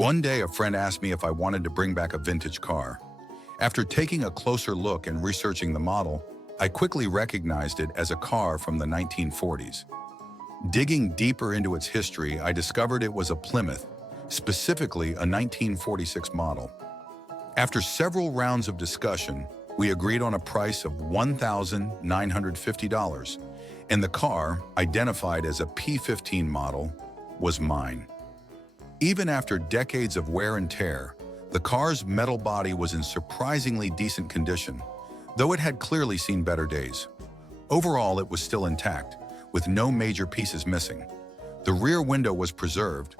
One day, a friend asked me if I wanted to bring back a vintage car. After taking a closer look and researching the model, I quickly recognized it as a car from the 1940s. Digging deeper into its history, I discovered it was a Plymouth, specifically a 1946 model. After several rounds of discussion, we agreed on a price of $1,950, and the car, identified as a P15 model, was mine. Even after decades of wear and tear, the car's metal body was in surprisingly decent condition, though it had clearly seen better days. Overall, it was still intact, with no major pieces missing. The rear window was preserved,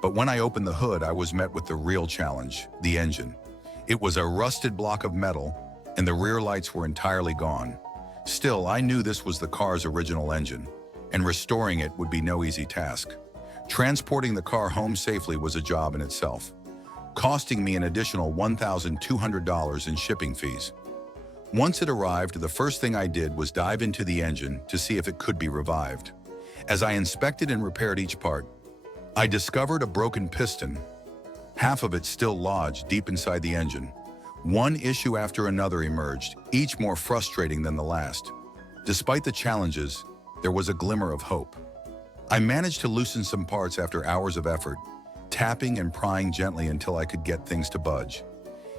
but when I opened the hood, I was met with the real challenge: the engine. It was a rusted block of metal, and the rear lights were entirely gone. Still, I knew this was the car's original engine, and restoring it would be no easy task. Transporting the car home safely was a job in itself, costing me an additional $1,200 in shipping fees. Once it arrived, the first thing I did was dive into the engine to see if it could be revived. As I inspected and repaired each part, I discovered a broken piston, half of it still lodged deep inside the engine. One issue after another emerged, each more frustrating than the last. Despite the challenges, there was a glimmer of hope. I managed to loosen some parts after hours of effort, tapping and prying gently until I could get things to budge.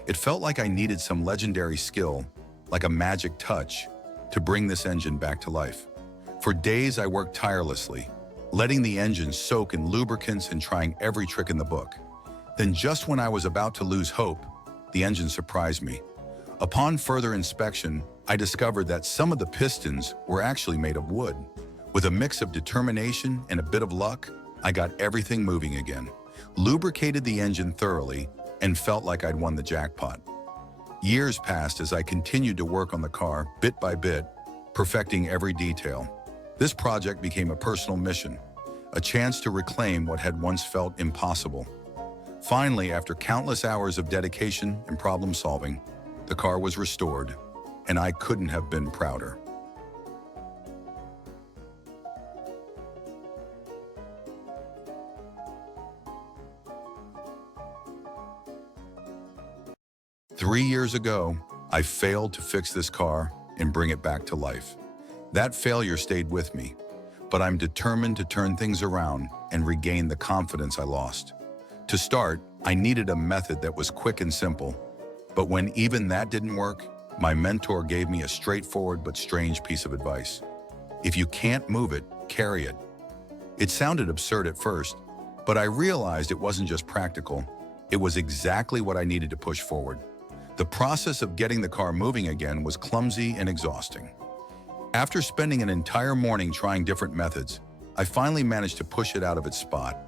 It felt like I needed some legendary skill, like a magic touch, to bring this engine back to life. For days, I worked tirelessly, letting the engine soak in lubricants and trying every trick in the book. Then just when I was about to lose hope, the engine surprised me. Upon further inspection, I discovered that some of the pistons were actually made of wood. With a mix of determination and a bit of luck, I got everything moving again, lubricated the engine thoroughly, and felt like I'd won the jackpot. Years passed as I continued to work on the car, bit by bit, perfecting every detail. This project became a personal mission, a chance to reclaim what had once felt impossible. Finally, after countless hours of dedication and problem solving, the car was restored, and I couldn't have been prouder. Three years ago, I failed to fix this car and bring it back to life. That failure stayed with me, but I'm determined to turn things around and regain the confidence I lost. To start, I needed a method that was quick and simple, but when even that didn't work, my mentor gave me a straightforward but strange piece of advice. If you can't move it, carry it. It sounded absurd at first, but I realized it wasn't just practical, it was exactly what I needed to push forward. The process of getting the car moving again was clumsy and exhausting. After spending an entire morning trying different methods, I finally managed to push it out of its spot.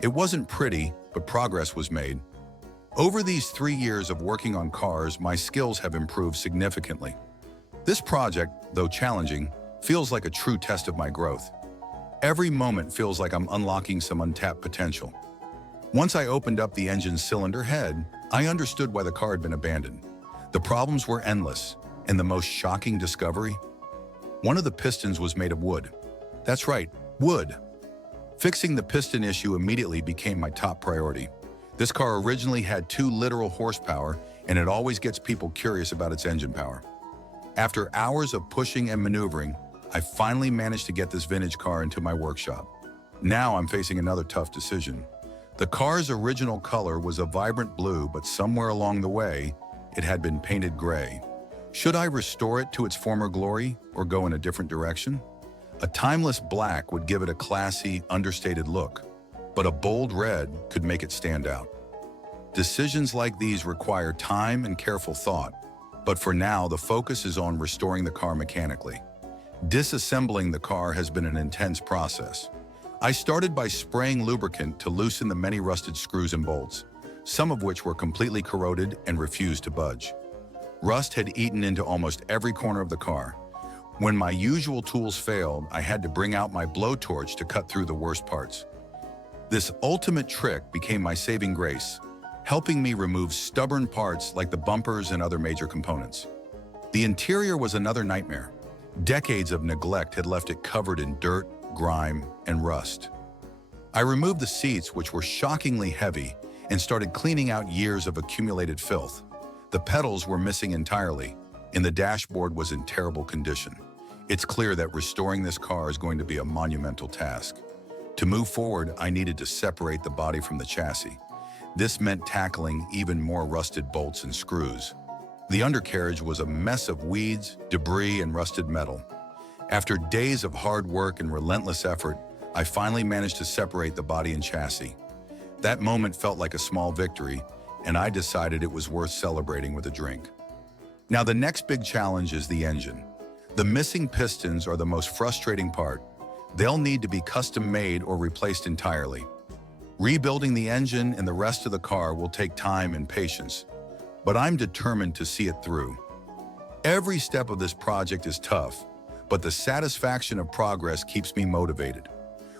It wasn't pretty, but progress was made. Over these 3 years of working on cars, my skills have improved significantly. This project, though challenging, feels like a true test of my growth. Every moment feels like I'm unlocking some untapped potential. Once I opened up the engine's cylinder head, I understood why the car had been abandoned. The problems were endless, and the most shocking discovery? One of the pistons was made of wood. That's right, wood. Fixing the piston issue immediately became my top priority. This car originally had 2 literal horsepower, and it always gets people curious about its engine power. After hours of pushing and maneuvering, I finally managed to get this vintage car into my workshop. Now I'm facing another tough decision. The car's original color was a vibrant blue, but somewhere along the way, it had been painted gray. Should I restore it to its former glory or go in a different direction? A timeless black would give it a classy, understated look, but a bold red could make it stand out. Decisions like these require time and careful thought, but for now, the focus is on restoring the car mechanically. Disassembling the car has been an intense process. I started by spraying lubricant to loosen the many rusted screws and bolts, some of which were completely corroded and refused to budge. Rust had eaten into almost every corner of the car. When my usual tools failed, I had to bring out my blowtorch to cut through the worst parts. This ultimate trick became my saving grace, helping me remove stubborn parts like the bumpers and other major components. The interior was another nightmare. Decades of neglect had left it covered in dirt, grime, and rust. I removed the seats, which were shockingly heavy, and started cleaning out years of accumulated filth. The pedals were missing entirely, and the dashboard was in terrible condition. It's clear that restoring this car is going to be a monumental task. To move forward, I needed to separate the body from the chassis. This meant tackling even more rusted bolts and screws. The undercarriage was a mess of weeds, debris, and rusted metal. After days of hard work and relentless effort, I finally managed to separate the body and chassis. That moment felt like a small victory, and I decided it was worth celebrating with a drink. Now, the next big challenge is the engine. The missing pistons are the most frustrating part. They'll need to be custom-made or replaced entirely. Rebuilding the engine and the rest of the car will take time and patience, but I'm determined to see it through. Every step of this project is tough, but the satisfaction of progress keeps me motivated.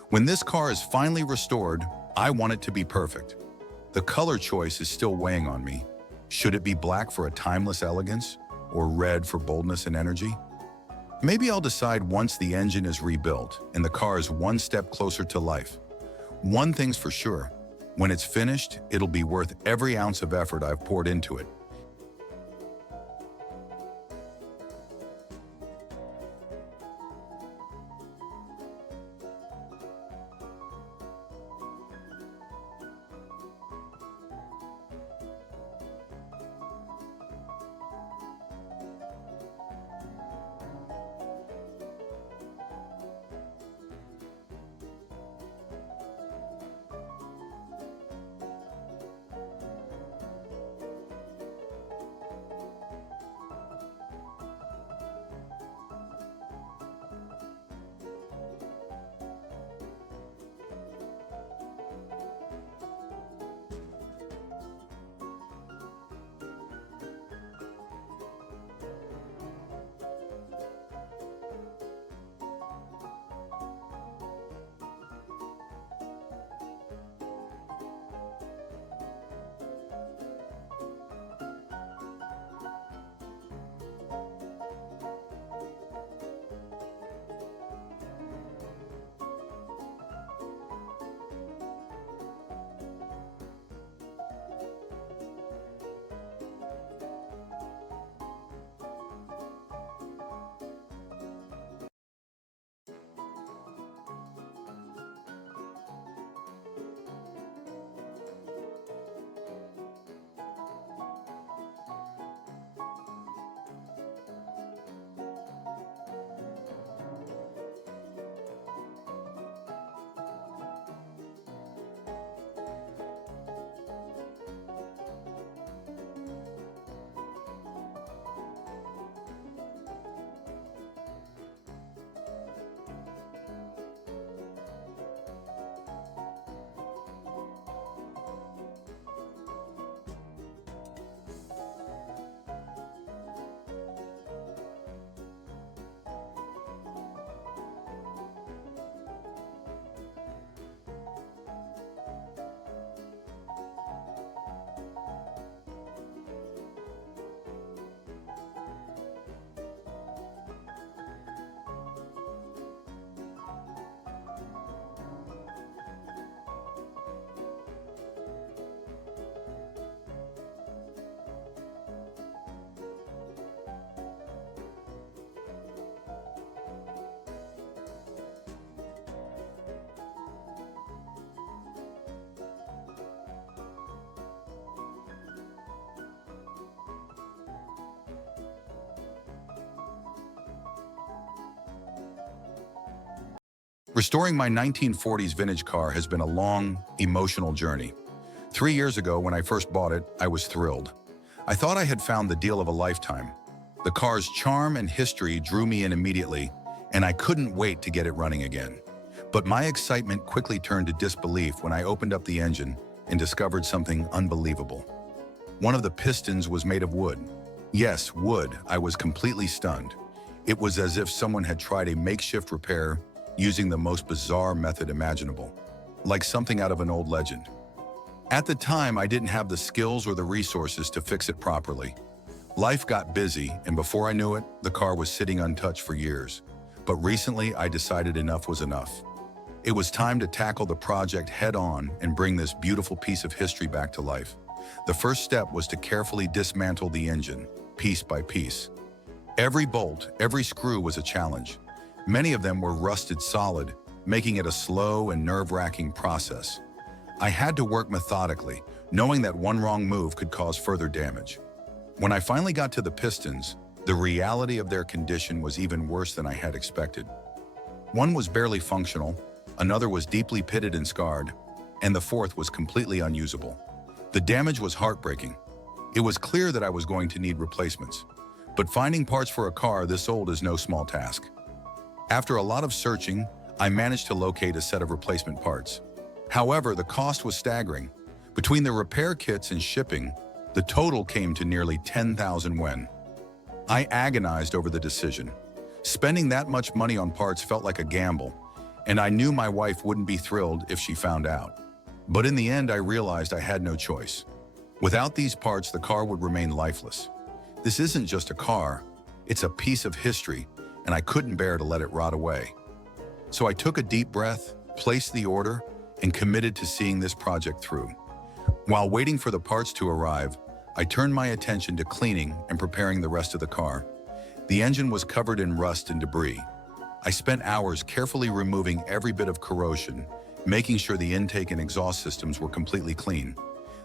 When this car is finally restored, I want it to be perfect. The color choice is still weighing on me. Should it be black for a timeless elegance, or red for boldness and energy? Maybe I'll decide once the engine is rebuilt and the car is one step closer to life. One thing's for sure, when it's finished, it'll be worth every ounce of effort I've poured into it. Restoring my 1940s vintage car has been a long, emotional journey. 3 years ago, when I first bought it, I was thrilled. I thought I had found the deal of a lifetime. The car's charm and history drew me in immediately, and I couldn't wait to get it running again. But my excitement quickly turned to disbelief when I opened up the engine and discovered something unbelievable. One of the pistons was made of wood. Yes, wood. I was completely stunned. It was as if someone had tried a makeshift repair using the most bizarre method imaginable, like something out of an old legend. At the time, I didn't have the skills or the resources to fix it properly. Life got busy, and before I knew it, the car was sitting untouched for years. But recently, I decided enough was enough. It was time to tackle the project head-on and bring this beautiful piece of history back to life. The first step was to carefully dismantle the engine, piece by piece. Every bolt, every screw was a challenge. Many of them were rusted solid, making it a slow and nerve-wracking process. I had to work methodically, knowing that one wrong move could cause further damage. When I finally got to the pistons, the reality of their condition was even worse than I had expected. One was barely functional, another was deeply pitted and scarred, and the fourth was completely unusable. The damage was heartbreaking. It was clear that I was going to need replacements. But finding parts for a car this old is no small task. After a lot of searching, I managed to locate a set of replacement parts. However, the cost was staggering. Between the repair kits and shipping, the total came to nearly 10,000 yuan. I agonized over the decision. Spending that much money on parts felt like a gamble, and I knew my wife wouldn't be thrilled if she found out. But in the end, I realized I had no choice. Without these parts, the car would remain lifeless. This isn't just a car, it's a piece of history, and I couldn't bear to let it rot away. So I took a deep breath, placed the order, and committed to seeing this project through. While waiting for the parts to arrive, I turned my attention to cleaning and preparing the rest of the car. The engine was covered in rust and debris. I spent hours carefully removing every bit of corrosion, making sure the intake and exhaust systems were completely clean.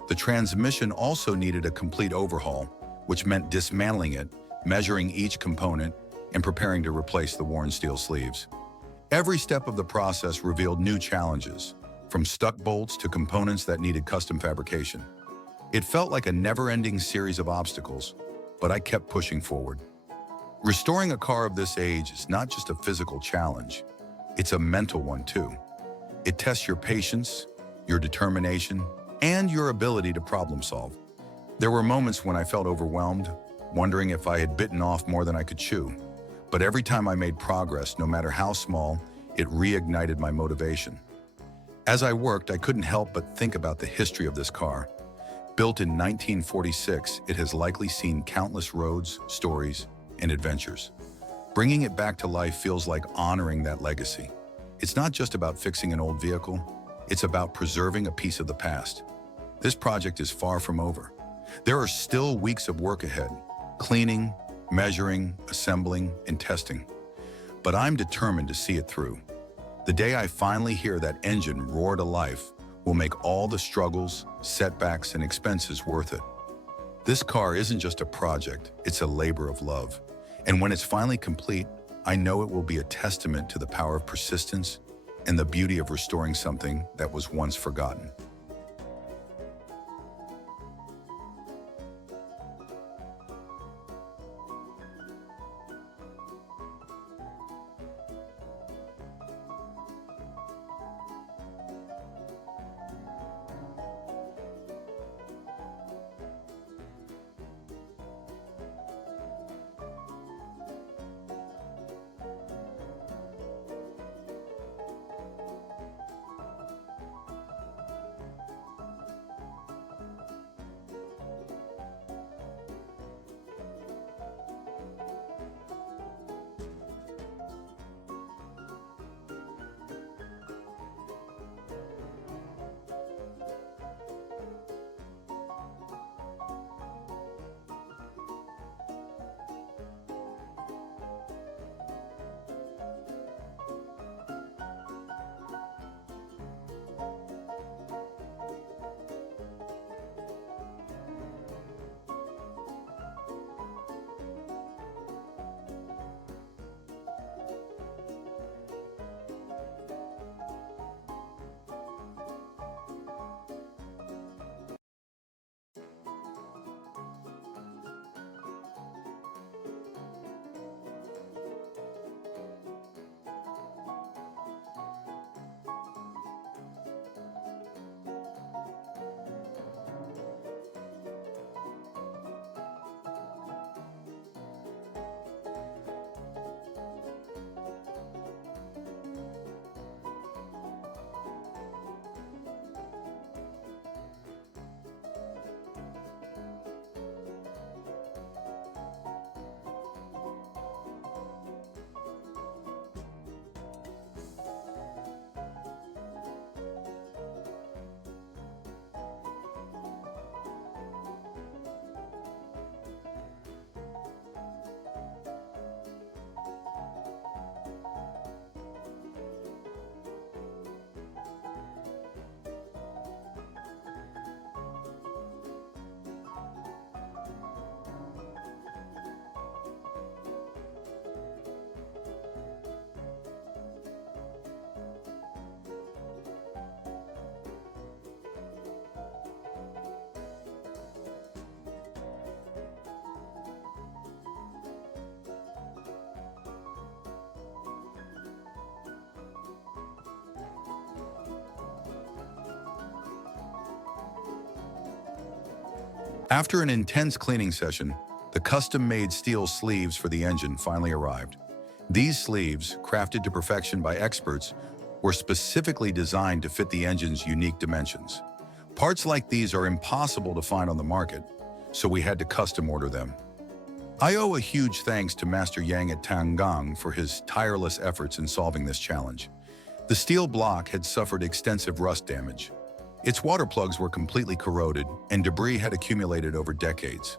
The transmission also needed a complete overhaul, which meant dismantling it, measuring each component, and preparing to replace the worn steel sleeves. Every step of the process revealed new challenges, from stuck bolts to components that needed custom fabrication. It felt like a never-ending series of obstacles, but I kept pushing forward. Restoring a car of this age is not just a physical challenge, it's a mental one too. It tests your patience, your determination, and your ability to problem solve. There were moments when I felt overwhelmed, wondering if I had bitten off more than I could chew. But every time I made progress, no matter how small, it reignited my motivation. As I worked, I couldn't help but think about the history of this car. Built in 1946, it has likely seen countless roads, stories, and adventures. Bringing it back to life feels like honoring that legacy. It's not just about fixing an old vehicle, it's about preserving a piece of the past. This project is far from over. There are still weeks of work ahead, cleaning, measuring, assembling, and testing. But I'm determined to see it through. The day I finally hear that engine roar to life will make all the struggles, setbacks, and expenses worth it. This car isn't just a project, it's a labor of love. And when it's finally complete, I know it will be a testament to the power of persistence and the beauty of restoring something that was once forgotten. After an intense cleaning session, the custom-made steel sleeves for the engine finally arrived. These sleeves, crafted to perfection by experts, were specifically designed to fit the engine's unique dimensions. Parts like these are impossible to find on the market, so we had to custom order them. I owe a huge thanks to Master Yang at Tangang for his tireless efforts in solving this challenge. The steel block had suffered extensive rust damage. Its water plugs were completely corroded, and debris had accumulated over decades.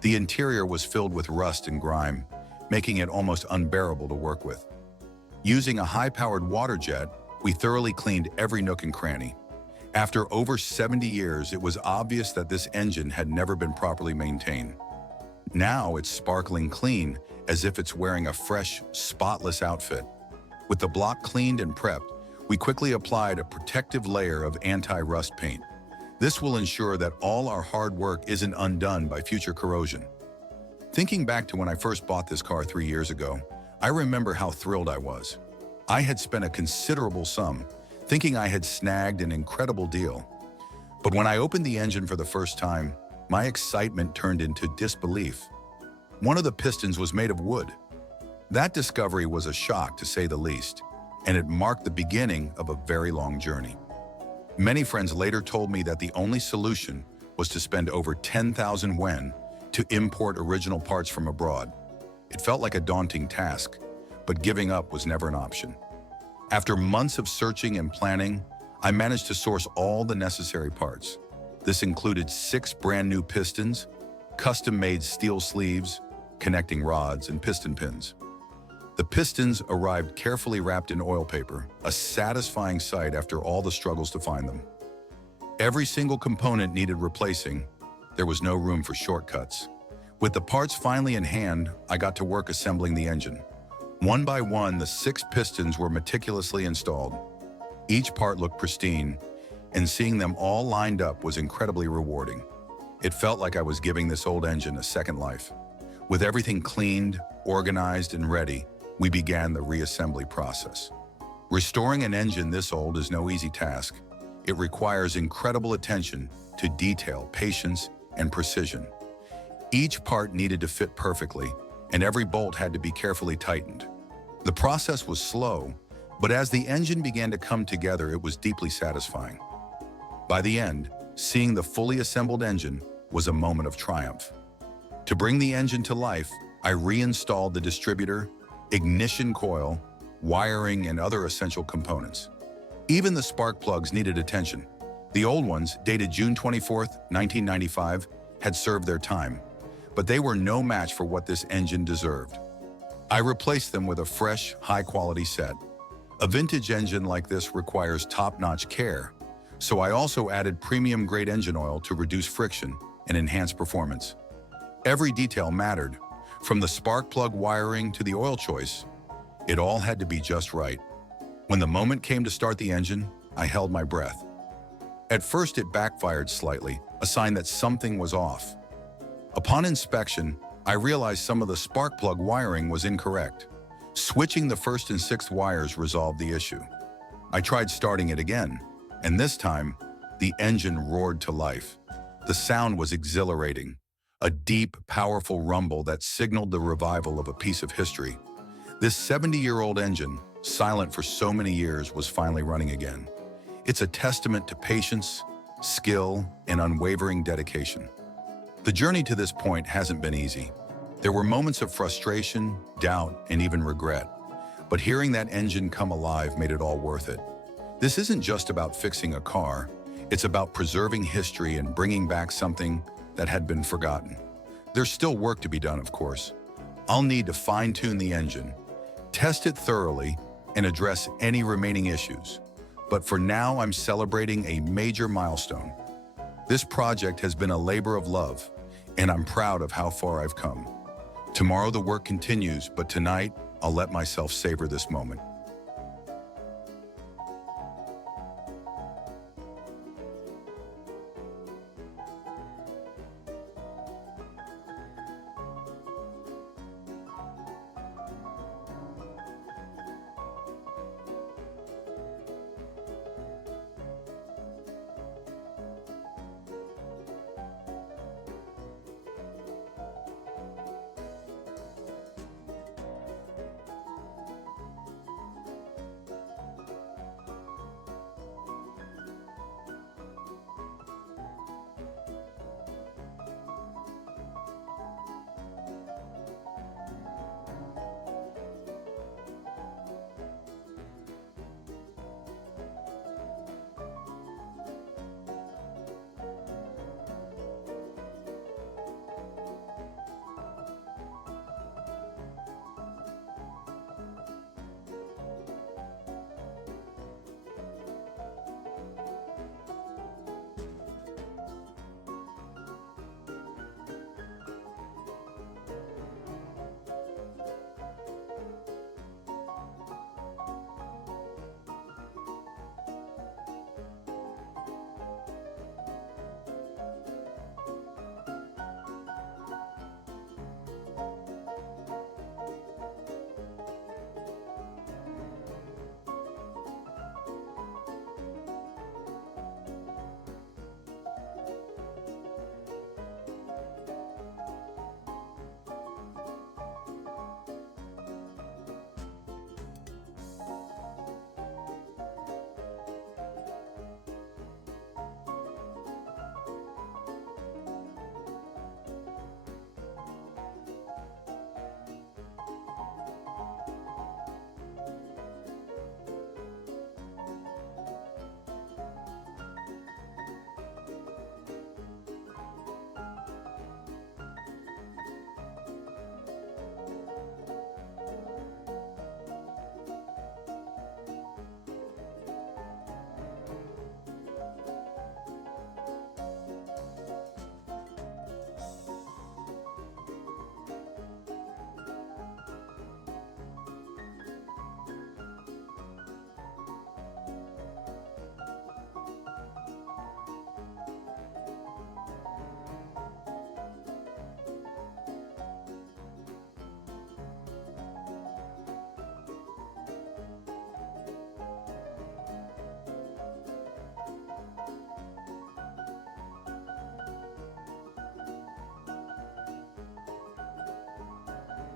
The interior was filled with rust and grime, making it almost unbearable to work with. Using a high-powered water jet, we thoroughly cleaned every nook and cranny. After over 70 years, it was obvious that this engine had never been properly maintained. Now it's sparkling clean, as if it's wearing a fresh, spotless outfit. With the block cleaned and prepped, we quickly applied a protective layer of anti-rust paint. This will ensure that all our hard work isn't undone by future corrosion. Thinking back to when I first bought this car 3 years ago, I remember how thrilled I was. I had spent a considerable sum, thinking I had snagged an incredible deal. But when I opened the engine for the first time, my excitement turned into disbelief. One of the pistons was made of wood. That discovery was a shock, to say the least, and it marked the beginning of a very long journey. Many friends later told me that the only solution was to spend over 10,000 yuan to import original parts from abroad. It felt like a daunting task, but giving up was never an option. After months of searching and planning, I managed to source all the necessary parts. This included 6 brand new pistons, custom-made steel sleeves, connecting rods, and piston pins. The pistons arrived carefully wrapped in oil paper, a satisfying sight after all the struggles to find them. Every single component needed replacing. There was no room for shortcuts. With the parts finally in hand, I got to work assembling the engine. One by one, the 6 pistons were meticulously installed. Each part looked pristine, and seeing them all lined up was incredibly rewarding. It felt like I was giving this old engine a second life. With everything cleaned, organized, and ready, we began the reassembly process. Restoring an engine this old is no easy task. It requires incredible attention to detail, patience, and precision. Each part needed to fit perfectly, and every bolt had to be carefully tightened. The process was slow, but as the engine began to come together, it was deeply satisfying. By the end, seeing the fully assembled engine was a moment of triumph. To bring the engine to life, I reinstalled the distributor, ignition coil, wiring, and other essential components. Even the spark plugs needed attention. The old ones, dated June 24, 1995, had served their time, but they were no match for what this engine deserved. I replaced them with a fresh, high-quality set. A vintage engine like this requires top-notch care, so I also added premium-grade engine oil to reduce friction and enhance performance. Every detail mattered, from the spark plug wiring to the oil choice. It all had to be just right. When the moment came to start the engine, I held my breath. At first, it backfired slightly, a sign that something was off. Upon inspection, I realized some of the spark plug wiring was incorrect. Switching the 1st and 6th wires resolved the issue. I tried starting it again, and this time, the engine roared to life. The sound was exhilarating, a deep, powerful rumble that signaled the revival of a piece of history. This 70-year-old engine, silent for so many years, was finally running again. It's a testament to patience, skill, and unwavering dedication. The journey to this point hasn't been easy. There were moments of frustration, doubt, and even regret. But hearing that engine come alive made it all worth it. This isn't just about fixing a car. It's about preserving history and bringing back something that had been forgotten. There's still work to be done, of course. I'll need to fine-tune the engine, test it thoroughly, and address any remaining issues. But for now, I'm celebrating a major milestone. This project has been a labor of love, and I'm proud of how far I've come. Tomorrow the work continues, but tonight I'll let myself savor this moment.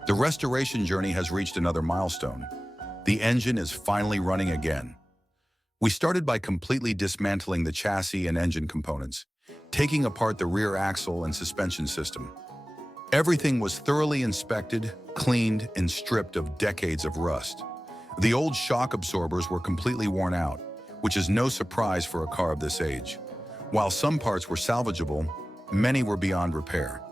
The restoration journey has reached another milestone. The engine is finally running again. We started by completely dismantling the chassis and engine components, taking apart the rear axle and suspension system. Everything was thoroughly inspected, cleaned, and stripped of decades of rust. The old shock absorbers were completely worn out, which is no surprise for a car of this age. While some parts were salvageable, many were beyond repair.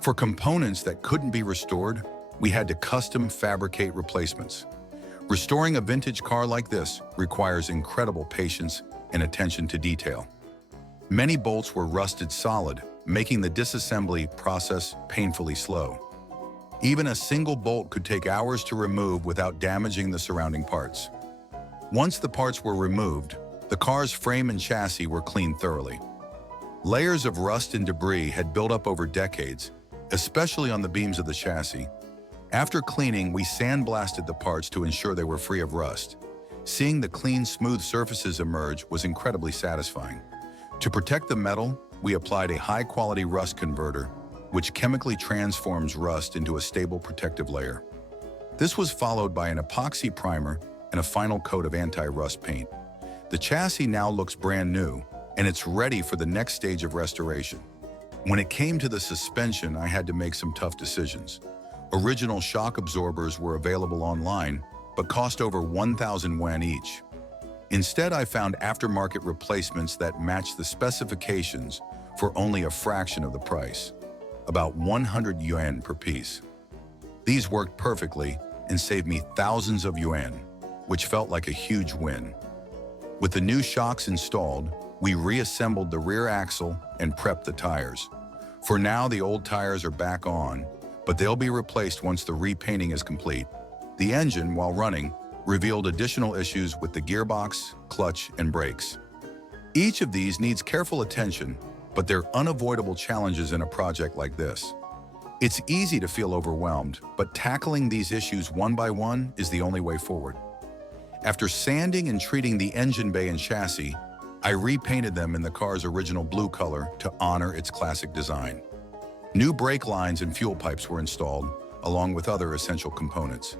For components that couldn't be restored, we had to custom fabricate replacements. Restoring a vintage car like this requires incredible patience and attention to detail. Many bolts were rusted solid, making the disassembly process painfully slow. Even a single bolt could take hours to remove without damaging the surrounding parts. Once the parts were removed, the car's frame and chassis were cleaned thoroughly. Layers of rust and debris had built up over decades, especially on the beams of the chassis. After cleaning, we sandblasted the parts to ensure they were free of rust. Seeing the clean, smooth surfaces emerge was incredibly satisfying. To protect the metal, we applied a high-quality rust converter, which chemically transforms rust into a stable protective layer. This was followed by an epoxy primer and a final coat of anti-rust paint. The chassis now looks brand new, and it's ready for the next stage of restoration. When it came to the suspension, I had to make some tough decisions. Original shock absorbers were available online, but cost over 1,000 yuan each. Instead, I found aftermarket replacements that matched the specifications for only a fraction of the price, about 100 yuan per piece. These worked perfectly and saved me thousands of yuan, which felt like a huge win. With the new shocks installed, we reassembled the rear axle and prepped the tires. For now, the old tires are back on, but they'll be replaced once the repainting is complete. The engine, while running, revealed additional issues with the gearbox, clutch, and brakes. Each of these needs careful attention, but they're unavoidable challenges in a project like this. It's easy to feel overwhelmed, but tackling these issues one by one is the only way forward. After sanding and treating the engine bay and chassis, I repainted them in the car's original blue color to honor its classic design. New brake lines and fuel pipes were installed, along with other essential components.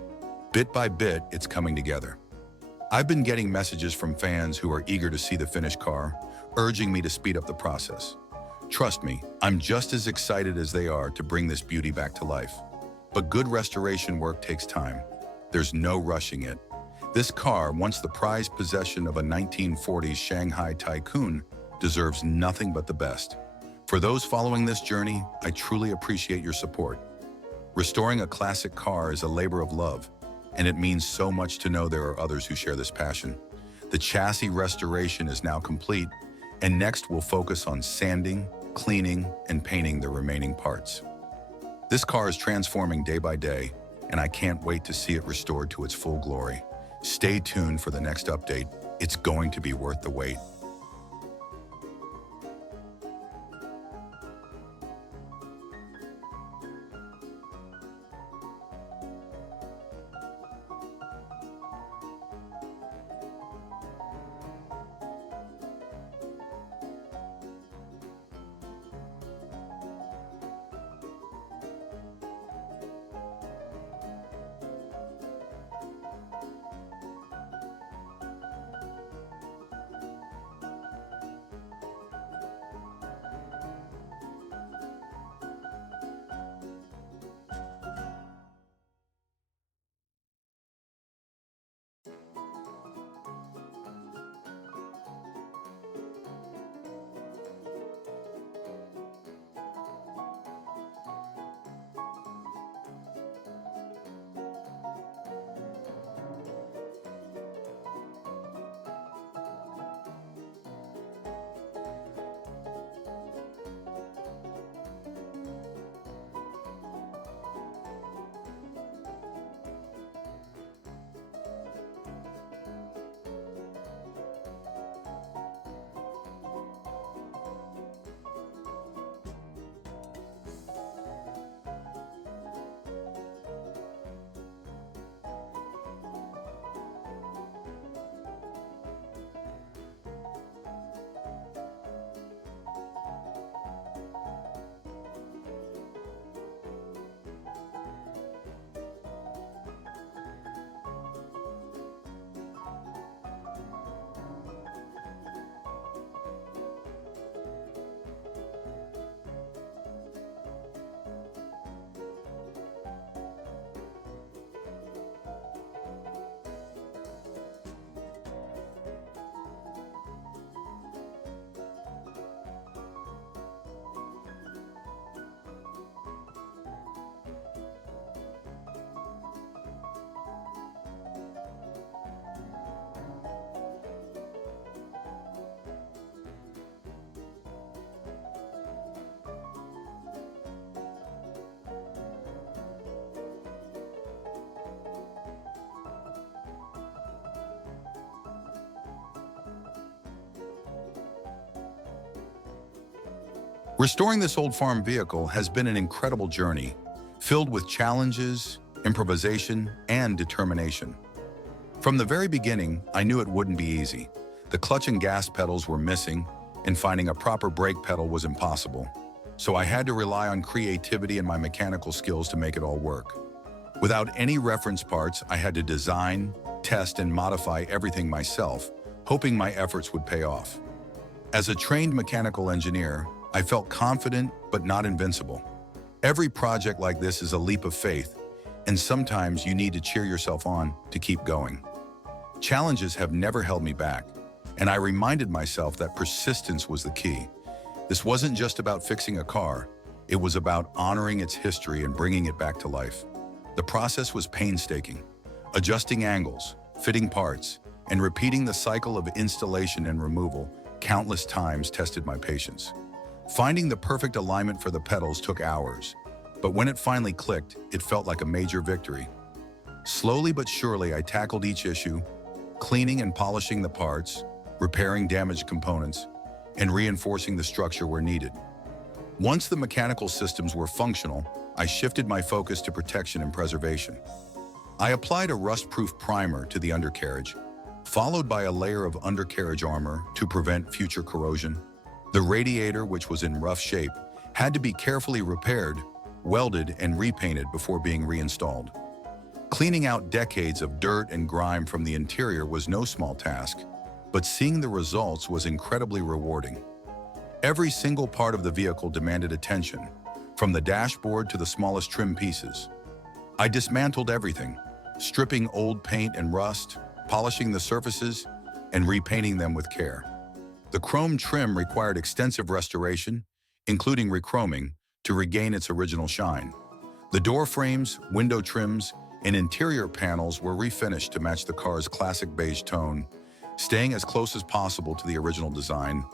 Bit by bit, it's coming together. I've been getting messages from fans who are eager to see the finished car, urging me to speed up the process. Trust me, I'm just as excited as they are to bring this beauty back to life. But good restoration work takes time. There's no rushing it. This car, once the prized possession of a 1940s Shanghai tycoon, deserves nothing but the best. For those following this journey, I truly appreciate your support. Restoring a classic car is a labor of love, and it means so much to know there are others who share this passion. The chassis restoration is now complete, and next we'll focus on sanding, cleaning, and painting the remaining parts. This car is transforming day by day, and I can't wait to see it restored to its full glory. Stay tuned for the next update. It's going to be worth the wait. Restoring this old farm vehicle has been an incredible journey, filled with challenges, improvisation, and determination. From the very beginning, I knew it wouldn't be easy. The clutch and gas pedals were missing, and finding a proper brake pedal was impossible. So I had to rely on creativity and my mechanical skills to make it all work. Without any reference parts, I had to design, test, and modify everything myself, hoping my efforts would pay off. As a trained mechanical engineer, I felt confident but not invincible. Every project like this is a leap of faith, and sometimes you need to cheer yourself on to keep going. Challenges have never held me back, and I reminded myself that persistence was the key. This wasn't just about fixing a car, it was about honoring its history and bringing it back to life. The process was painstaking, adjusting angles, fitting parts, and repeating the cycle of installation and removal countless times tested my patience. Finding the perfect alignment for the pedals took hours, but when it finally clicked, it felt like a major victory. Slowly but surely, I tackled each issue, cleaning and polishing the parts, repairing damaged components, and reinforcing the structure where needed. Once the mechanical systems were functional, I shifted my focus to protection and preservation. I applied a rust-proof primer to the undercarriage, followed by a layer of undercarriage armor to prevent future corrosion. The radiator, which was in rough shape, had to be carefully repaired, welded, and repainted before being reinstalled. Cleaning out decades of dirt and grime from the interior was no small task, but seeing the results was incredibly rewarding. Every single part of the vehicle demanded attention, from the dashboard to the smallest trim pieces. I dismantled everything, stripping old paint and rust, polishing the surfaces, and repainting them with care. The chrome trim required extensive restoration, including rechroming, to regain its original shine. The door frames, window trims, and interior panels were refinished to match the car's classic beige tone, staying as close as possible to the original design.